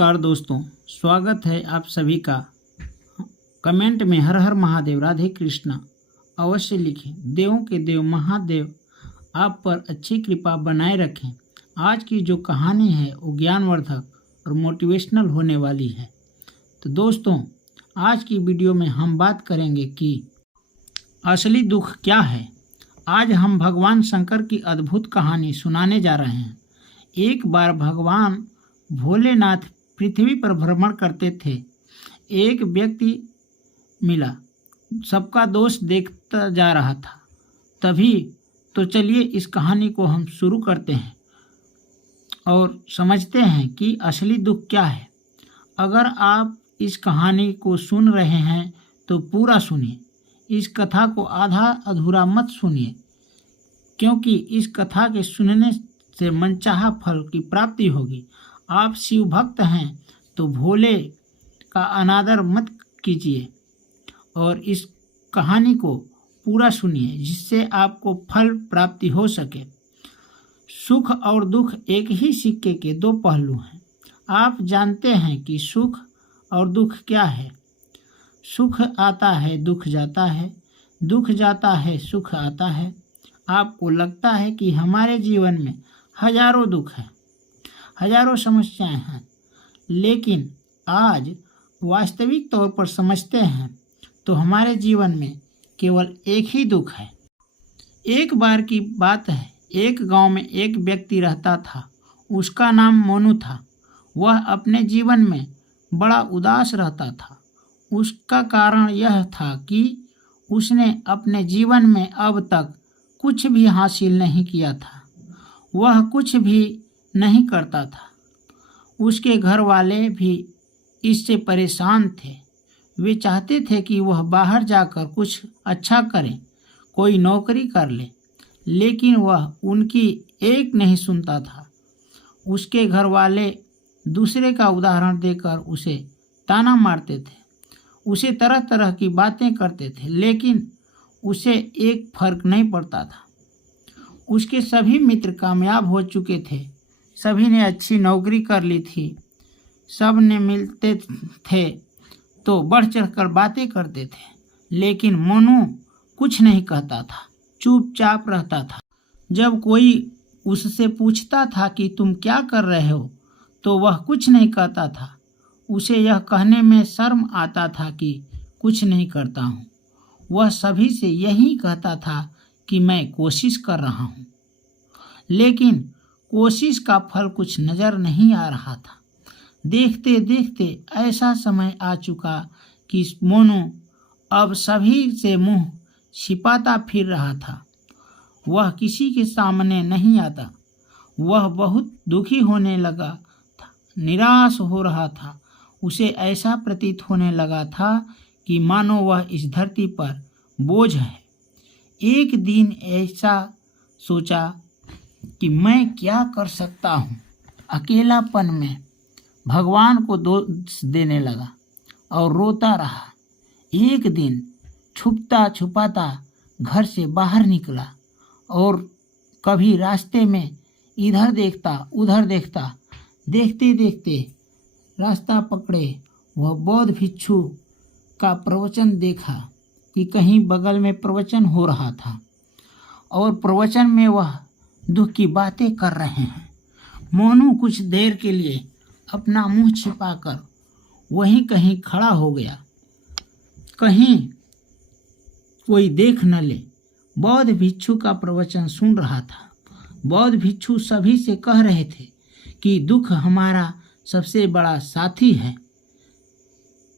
नमस्कार दोस्तों, स्वागत है आप सभी का। कमेंट में हर हर महादेव, राधे कृष्णा अवश्य लिखें। देवों के देव महादेव आप पर अच्छी कृपा बनाए रखें। आज की जो कहानी है वो ज्ञानवर्धक और मोटिवेशनल होने वाली है। तो दोस्तों, आज की वीडियो में हम बात करेंगे कि असली दुख क्या है। आज हम भगवान शंकर की अद्भुत कहानी सुनाने जा रहे हैं। एक बार भगवान भोलेनाथ पृथ्वी पर भ्रमण करते थे। एक व्यक्ति मिला, सबका दोष देखता जा रहा था। तभी तो चलिए इस कहानी को हम शुरू करते हैं और समझते हैं कि असली दुख क्या है। अगर आप इस कहानी को सुन रहे हैं तो पूरा सुनिए। इस कथा को आधा अधूरा मत सुनिए, क्योंकि इस कथा के सुनने से मनचाहा फल की प्राप्ति होगी। आप शिव भक्त हैं तो भोले का अनादर मत कीजिए और इस कहानी को पूरा सुनिए, जिससे आपको फल प्राप्ति हो सके। सुख और दुख एक ही सिक्के के दो पहलू हैं। आप जानते हैं कि सुख और दुख क्या है। सुख आता है, दुख जाता है, दुख जाता है, सुख आता है। आपको लगता है कि हमारे जीवन में हजारों दुख हैं, हजारों समस्याएं हैं, लेकिन आज वास्तविक तौर पर समझते हैं तो हमारे जीवन में केवल एक ही दुख है। एक बार की बात है, एक गांव में एक व्यक्ति रहता था। उसका नाम मोनू था। वह अपने जीवन में बड़ा उदास रहता था। उसका कारण यह था कि उसने अपने जीवन में अब तक कुछ भी हासिल नहीं किया था। वह कुछ भी नहीं करता था। उसके घर वाले भी इससे परेशान थे। वे चाहते थे कि वह बाहर जाकर कुछ अच्छा करे, कोई नौकरी कर ले, लेकिन वह उनकी एक नहीं सुनता था। उसके घर वाले दूसरे का उदाहरण देकर उसे ताना मारते थे, उसे तरह तरह की बातें करते थे, लेकिन उसे एक फर्क नहीं पड़ता था। उसके सभी मित्र कामयाब हो चुके थे, सभी ने अच्छी नौकरी कर ली थी, सब ने मिलते थे तो बढ़ चढ़कर बातें करते थे, लेकिन मोनू कुछ नहीं कहता था, चुपचाप रहता था। जब कोई उससे पूछता था कि तुम क्या कर रहे हो, तो वह कुछ नहीं कहता था। उसे यह कहने में शर्म आता था कि कुछ नहीं करता हूँ। वह सभी से यही कहता था कि मैं कोशिश कर रहा हूँ, लेकिन कोशिश का फल कुछ नज़र नहीं आ रहा था। देखते देखते ऐसा समय आ चुका कि मोनू अब सभी से मुंह छिपाता फिर रहा था। वह किसी के सामने नहीं आता। वह बहुत दुखी होने लगा था, निराश हो रहा था। उसे ऐसा प्रतीत होने लगा था कि मानो वह इस धरती पर बोझ है। एक दिन ऐसा सोचा कि मैं क्या कर सकता हूँ। अकेलापन में भगवान को दोष देने लगा और रोता रहा। एक दिन छुपता छुपाता घर से बाहर निकला और कभी रास्ते में इधर देखता उधर देखता, देखते देखते रास्ता पकड़े वह बौद्ध भिक्षु का प्रवचन देखा कि कहीं बगल में प्रवचन हो रहा था और प्रवचन में वह दुख की बातें कर रहे हैं। मोनू कुछ देर के लिए अपना मुंह छिपाकर वहीं कहीं खड़ा हो गया, कहीं कोई देख न ले। बौद्ध भिक्षु का प्रवचन सुन रहा था। बौद्ध भिक्षु सभी से कह रहे थे कि दुख हमारा सबसे बड़ा साथी है।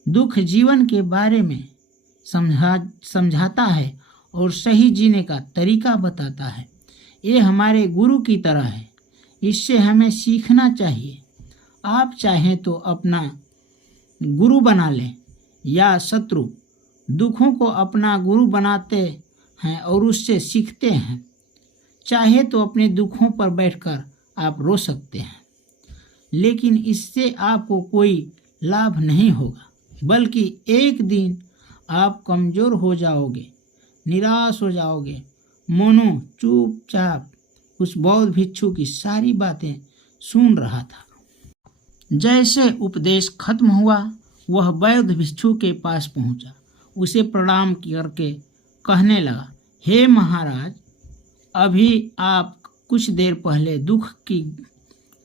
दुख जीवन के बारे में समझाता है और सही जीने का तरीका बताता है। ये हमारे गुरु की तरह है, इससे हमें सीखना चाहिए। आप चाहें तो अपना गुरु बना लें या शत्रु। दुखों को अपना गुरु बनाते हैं और उससे सीखते हैं। चाहे तो अपने दुखों पर बैठकर आप रो सकते हैं, लेकिन इससे आपको कोई लाभ नहीं होगा, बल्कि एक दिन आप कमज़ोर हो जाओगे, निराश हो जाओगे। मोनू चुपचाप उस बौद्ध भिक्षु की सारी बातें सुन रहा था। जैसे उपदेश खत्म हुआ वह बौद्ध भिक्षु के पास पहुंचा, उसे प्रणाम करके कहने लगा, हे महाराज, अभी आप कुछ देर पहले दुख की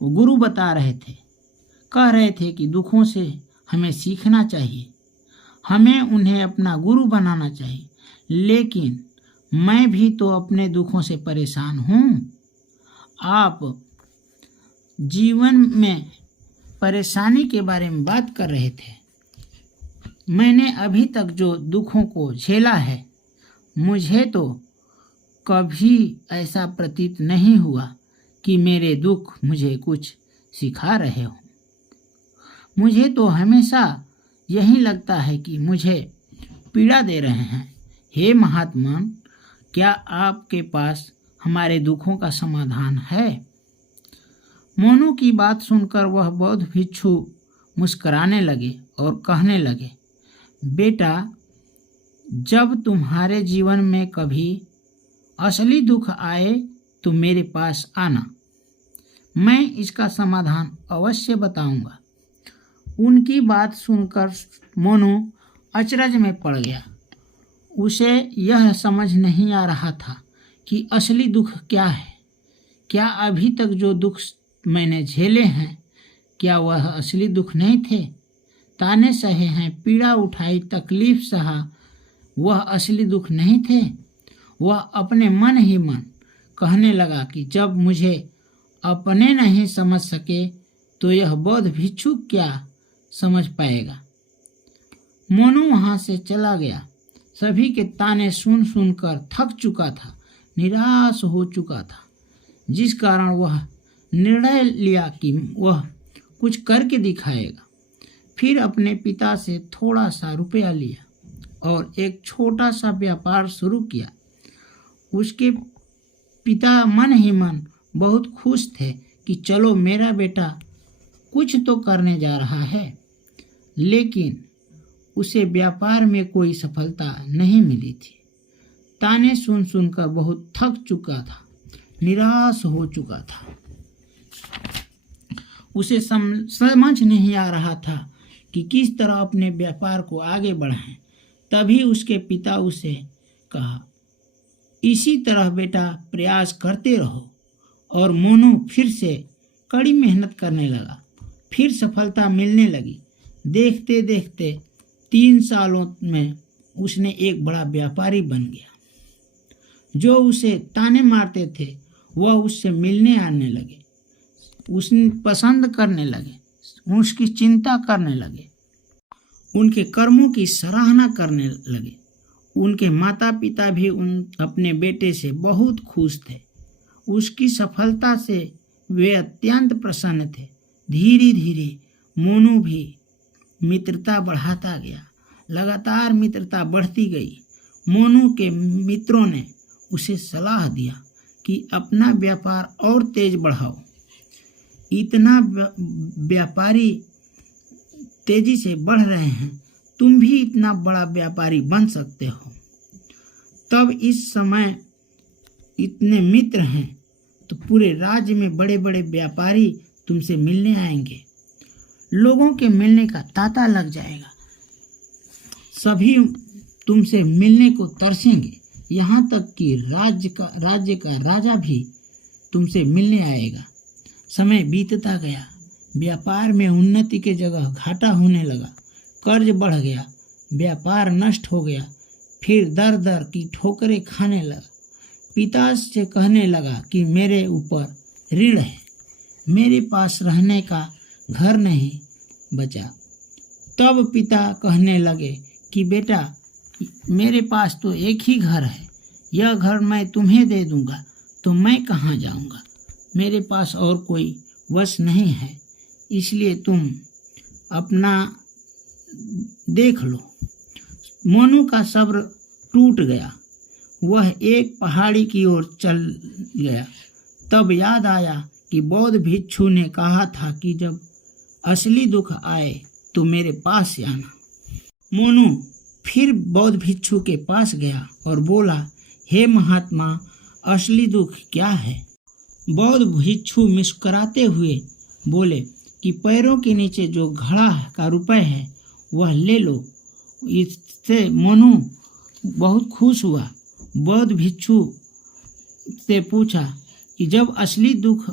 गुरु बता रहे थे, कह रहे थे कि दुखों से हमें सीखना चाहिए, हमें उन्हें अपना गुरु बनाना चाहिए, लेकिन मैं भी तो अपने दुखों से परेशान हूँ। आप जीवन में परेशानी के बारे में बात कर रहे थे। मैंने अभी तक जो दुखों को झेला है, मुझे तो कभी ऐसा प्रतीत नहीं हुआ कि मेरे दुख मुझे कुछ सिखा रहे हों। मुझे तो हमेशा यही लगता है कि मुझे पीड़ा दे रहे हैं। हे महात्मा, क्या आपके पास हमारे दुखों का समाधान है? मोनू की बात सुनकर वह बौद्ध भिक्षु मुस्कुराने लगे और कहने लगे, बेटा, जब तुम्हारे जीवन में कभी असली दुख आए तो मेरे पास आना, मैं इसका समाधान अवश्य बताऊंगा। उनकी बात सुनकर मोनू अचरज में पड़ गया। उसे यह समझ नहीं आ रहा था कि असली दुख क्या है। क्या अभी तक जो दुख मैंने झेले हैं, क्या वह असली दुख नहीं थे? ताने सहे हैं, पीड़ा उठाई, तकलीफ सहा, वह असली दुख नहीं थे? वह अपने मन ही मन कहने लगा कि जब मुझे अपने नहीं समझ सके तो यह बौद्ध भिक्षु क्या समझ पाएगा। मोनू वहाँ से चला गया। सभी के ताने सुन सुनकर थक चुका था, निराश हो चुका था, जिस कारण वह निर्णय लिया कि वह कुछ करके दिखाएगा। फिर अपने पिता से थोड़ा सा रुपया लिया और एक छोटा सा व्यापार शुरू किया। उसके पिता मन ही मन बहुत खुश थे कि चलो मेरा बेटा कुछ तो करने जा रहा है, लेकिन उसे व्यापार में कोई सफलता नहीं मिली थी। ताने सुन सुनकर बहुत थक चुका था, निराश हो चुका था। उसे समझ नहीं आ रहा था कि किस तरह अपने व्यापार को आगे बढ़ाएं। तभी उसके पिता उसे कहा, इसी तरह बेटा प्रयास करते रहो। और मोनू फिर से कड़ी मेहनत करने लगा। फिर सफलता मिलने लगी। देखते देखते 3 सालों में उसने एक बड़ा व्यापारी बन गया। जो उसे ताने मारते थे वह उससे मिलने आने लगे, उसे पसंद करने लगे, उसकी चिंता करने लगे, उनके कर्मों की सराहना करने लगे। उनके माता पिता भी अपने बेटे से बहुत खुश थे। उसकी सफलता से वे अत्यंत प्रसन्न थे। धीरे धीरे मोनू भी मित्रता बढ़ाता गया। लगातार मित्रता बढ़ती गई। मोनू के मित्रों ने उसे सलाह दिया कि अपना व्यापार और तेज बढ़ाओ। इतना व्यापारी तेजी से बढ़ रहे हैं, तुम भी इतना बड़ा व्यापारी बन सकते हो। तब इस समय इतने मित्र हैं तो पूरे राज्य में बड़े बड़े व्यापारी तुमसे मिलने आएंगे। लोगों के मिलने का तांता लग जाएगा। सभी तुमसे मिलने को तरसेंगे। यहाँ तक कि राज्य का राजा भी तुमसे मिलने आएगा। समय बीतता गया। व्यापार में उन्नति के जगह घाटा होने लगा। कर्ज बढ़ गया, व्यापार नष्ट हो गया। फिर दर दर की ठोकरें खाने लगा। पिता से कहने लगा कि मेरे ऊपर ऋण है, मेरे पास रहने का घर नहीं बचा। तब पिता कहने लगे कि बेटा, मेरे पास तो एक ही घर है, यह घर मैं तुम्हें दे दूंगा तो मैं कहाँ जाऊंगा। मेरे पास और कोई वश नहीं है, इसलिए तुम अपना देख लो। मोनू का सब्र टूट गया। वह एक पहाड़ी की ओर चल गया। तब याद आया कि बौद्ध भिक्षु ने कहा था कि जब असली दुख आए तो मेरे पास आना। मोनू फिर बौद्ध भिक्षु के पास गया और बोला, हे महात्मा, असली दुख क्या है? बौद्ध भिक्षु मुस्कुराते हुए बोले, कि पैरों के नीचे जो घड़ा का रुपए है वह ले लो। इससे मोनू बहुत खुश हुआ। बौद्ध भिक्षु से पूछा कि जब असली दुख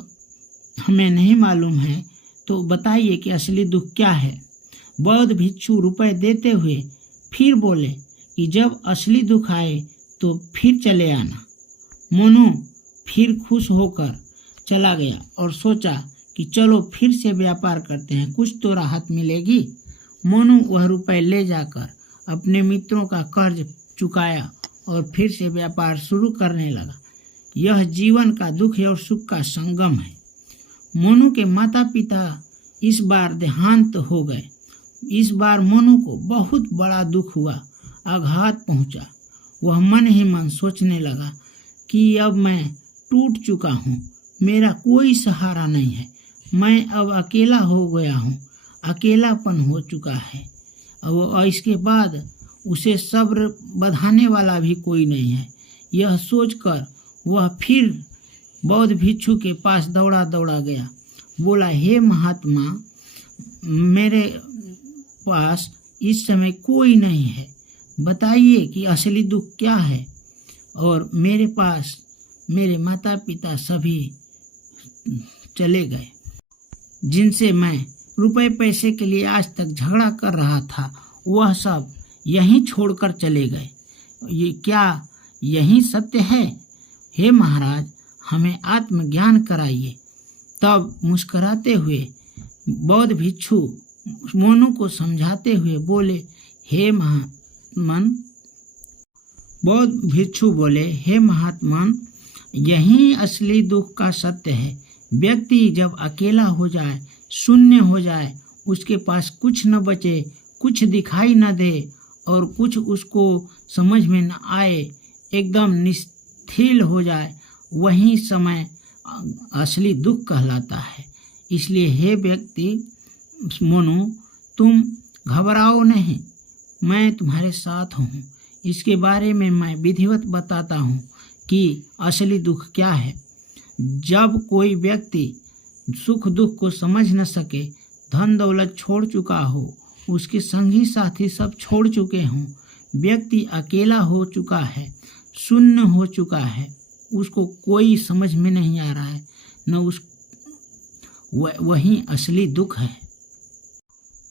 हमें नहीं मालूम है तो बताइए कि असली दुख क्या है। बौद्ध भिक्षु रुपए देते हुए फिर बोले कि जब असली दुख आए तो फिर चले आना। मोनू फिर खुश होकर चला गया और सोचा कि चलो फिर से व्यापार करते हैं, कुछ तो राहत मिलेगी। मोनू वह रुपए ले जाकर अपने मित्रों का कर्ज चुकाया और फिर से व्यापार शुरू करने लगा। यह जीवन का दुख और सुख का संगम है। मोनू के माता पिता इस बार देहांत हो गए। इस बार मोनू को बहुत बड़ा दुख हुआ, आघात पहुंचा। वह मन ही मन सोचने लगा कि अब मैं टूट चुका हूँ, मेरा कोई सहारा नहीं है, मैं अब अकेला हो गया हूँ, अकेलापन हो चुका है। और इसके बाद उसे सब्र बधाने वाला भी कोई नहीं है। यह सोचकर वह फिर बौद्ध भिक्षु के पास दौड़ा दौड़ा गया। बोला, हे महात्मा, मेरे पास इस समय कोई नहीं है, बताइए कि असली दुख क्या है। और मेरे पास मेरे माता पिता सभी चले गए, जिनसे मैं रुपए पैसे के लिए आज तक झगड़ा कर रहा था, वह सब यहीं छोड़कर चले गए। ये क्या यही सत्य है? हे महाराज, हमें आत्मज्ञान कराइए। तब मुस्कुराते हुए बौद्ध भिक्षु मोनू को समझाते हुए बोले, हे महात्मन, बौद्ध भिक्षु बोले, हे महात्मन, यही असली दुख का सत्य है। व्यक्ति जब अकेला हो जाए, शून्य हो जाए, उसके पास कुछ न बचे, कुछ दिखाई न दे और कुछ उसको समझ में न आए, एकदम निस्थिल हो जाए, वही समय असली दुख कहलाता है। इसलिए हे व्यक्ति मोनू, तुम घबराओ नहीं, मैं तुम्हारे साथ हूँ। इसके बारे में मैं विधिवत बताता हूँ कि असली दुख क्या है। जब कोई व्यक्ति सुख दुख को समझ न सके, धन दौलत छोड़ चुका हो, उसके संगी साथी सब छोड़ चुके हों, व्यक्ति अकेला हो चुका है, शून्य हो चुका है, उसको कोई समझ में नहीं आ रहा है, न वही असली दुख है।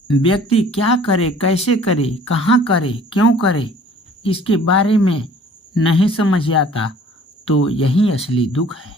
व्यक्ति क्या करे, कैसे करे, कहाँ करे, क्यों करे, इसके बारे में नहीं समझ आता, तो यही असली दुख है।